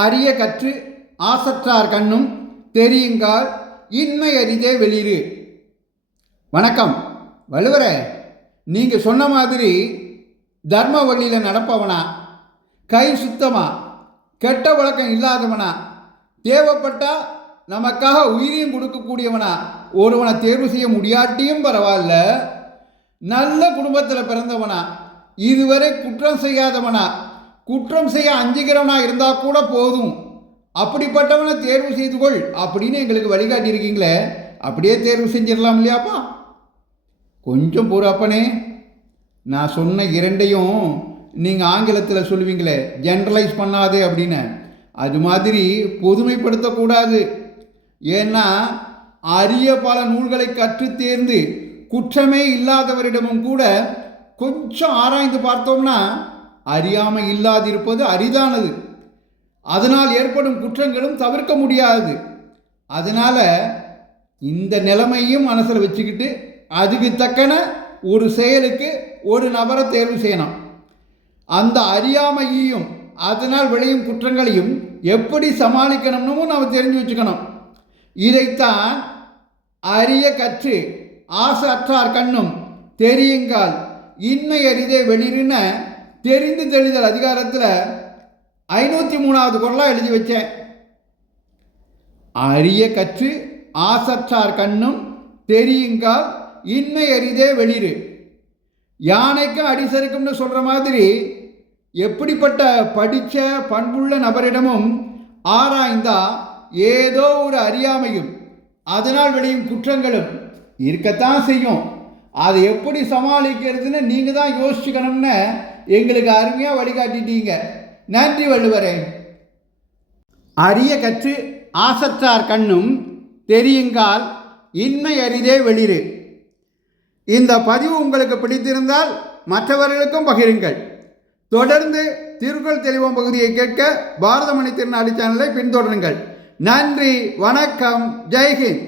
அரிய கற்று ஆசற்றார் கண்ணும் தெரியுங்கால் இன்மை அரிதே வெளிரு. வணக்கம் வள்ளுவரே, நீங்கள் சொன்ன மாதிரி தர்ம வழியில் நடப்பவனா, கை சுத்தமா, கெட்ட வழக்கம் இல்லாதவனா, தேவைப்பட்டால் நமக்காக உயிரையும் கொடுக்கக்கூடியவனா ஒருவனை தேர்வு செய்ய முடியாட்டியும் பரவாயில்ல, நல்ல குடும்பத்தில் பிறந்தவனா, இதுவரை குற்றம் செய்யாதவனா, குற்றம் செய்ய அஞ்சுகிறவனா இருந்தால் கூட போதும், அப்படிப்பட்டவனை தேர்வு செய்து கொள் அப்படின்னு எங்களுக்கு வழிகாட்டியிருக்கீங்களே, அப்படியே தேர்வு செஞ்சிடலாம் இல்லையாப்பா? கொஞ்சம் பொறுப்பனே, நான் சொன்ன இரண்டையும் நீங்கள் ஆங்கிலத்தில் சொல்லுவீங்களே ஜென்ரலைஸ் பண்ணாதே அப்படின்னு, அது மாதிரி பொதுமைப்படுத்தக்கூடாது. ஏன்னா அரிய பல நூல்களை கற்று தேர்ந்து குற்றமே இல்லாதவரிடமும் கூட கொஞ்சம் ஆராய்ந்து பார்த்தோம்னா அறியாமை இல்லாதிருப்பது அரிதானது. அதனால் ஏற்படும் குற்றங்களும் தவிர்க்க முடியாது. அதனால் இந்த நிலைமையும் மனசில் வச்சுக்கிட்டு அதுக்கு தக்கன ஒரு செயலுக்கு ஒரு நபரை தேர்வு செய்யணும். அந்த அறியாமையையும் அதனால் விளையும் குற்றங்களையும் எப்படி சமாளிக்கணும்னு நாம் தெரிஞ்சு வச்சுக்கணும். இதைத்தான் அரிய கற்று ஆசை அற்றார் கண்ணும் தெரியுங்கால் இன்மை அரிதே வெளிருன்னு தெரிந்து தெளிதல் அதிகாரத்தில் 503வது குறளாக எழுதி வச்சேன். அரிய கற்று ஆசற்றார் கண்ணும் தெரியுங்கால் இன்மை அரிதே வெளிரு. யானைக்கும் அடிசருக்கும்னு சொல்கிற மாதிரி எப்படிப்பட்ட படித்த பண்புள்ள நபரிடமும் ஆராய்ந்தா ஏதோ ஒரு அறியாமையும் அதனால் விளையும் குற்றங்களும் இருக்கத்தான் செய்யும். அதை எப்படி சமாளிக்கிறதுன்னு நீங்கள் தான் யோசிச்சுக்கணும்னு எங்களுக்கு அருமையாக வழிகாட்டிட்டீங்க. நன்றி வள்ளுவரே. அரிய கற்று ஆசற்றார் கண்ணும் தெரியுங்கால் இன்மை அரிதே வெளிரு. இந்த பதிவு உங்களுக்கு பிடித்திருந்தால் மற்றவர்களுக்கும் பகிருங்கள். தொடர்ந்து திருக்குறள் தெளிவோம் பகுதியை கேட்க பாரதமணி திருநாடு சேனலை பின்தொடருங்கள். நன்றி, வணக்கம், ஜெய்ஹிந்த்.